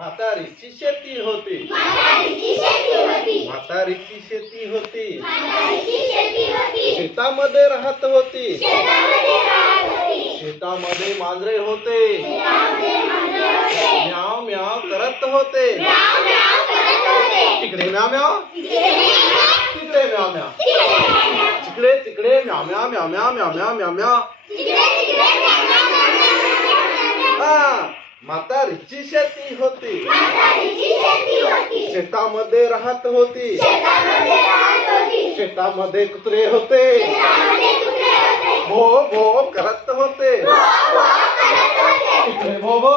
म्हातारीची शेती होती. म्हातारीची शेती होती. होती. म्हातारीची शेती होती. शेतामध्ये राहत होती. शेतामध्ये राहत होती. शेतामध्ये मांजरे होते. शेतामध्ये मांजरे होते. म्याव म्याव करत होते. म्याव म्याव करत होते. तिकडे म्याव म्याव? तिकडे म्याव, तिकडे म्याव तिकडे तिकडे म्याव म्याव म्याव म्याव म्याव म्याव, म्याव, म्याव, माता ऋषि शेती होती शेतामध्ये राहत होती शेतामध्ये कुत्रे होते भो भो करत होते भो भो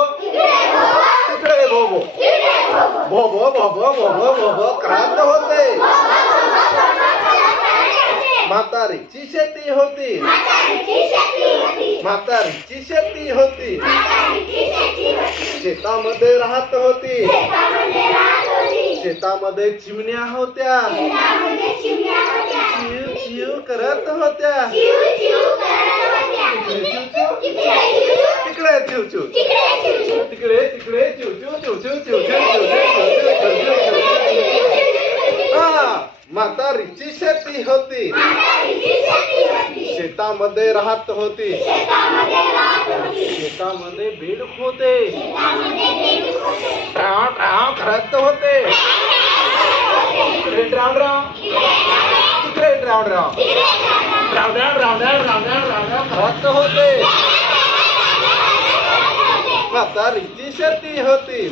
भो भो भो भो भो करत होते माता रिची शेती होती। मातारी रिची शेती होती। शेतामध्ये राहत होती। शेतामध्ये चिमण्या होत्या। चिव चिव करत होत्या। तिकडे चिव चिव। तिकडे तिकडे चिव चिव चिव चिव चिव चिव। हा म्हातारीची शेती होती. शेतामध्ये राहत होती. शेतामध्ये राहत होती. ट्राव ट्राव करत होते. तिकडे ड्राव ड्राव तिकडे ड्राव ड्राव ड्राव ड्राव ड्राव ड्राव ड्राव ड्राव ड्राव ड्राव करत होते. म्हातारीची शेती होती.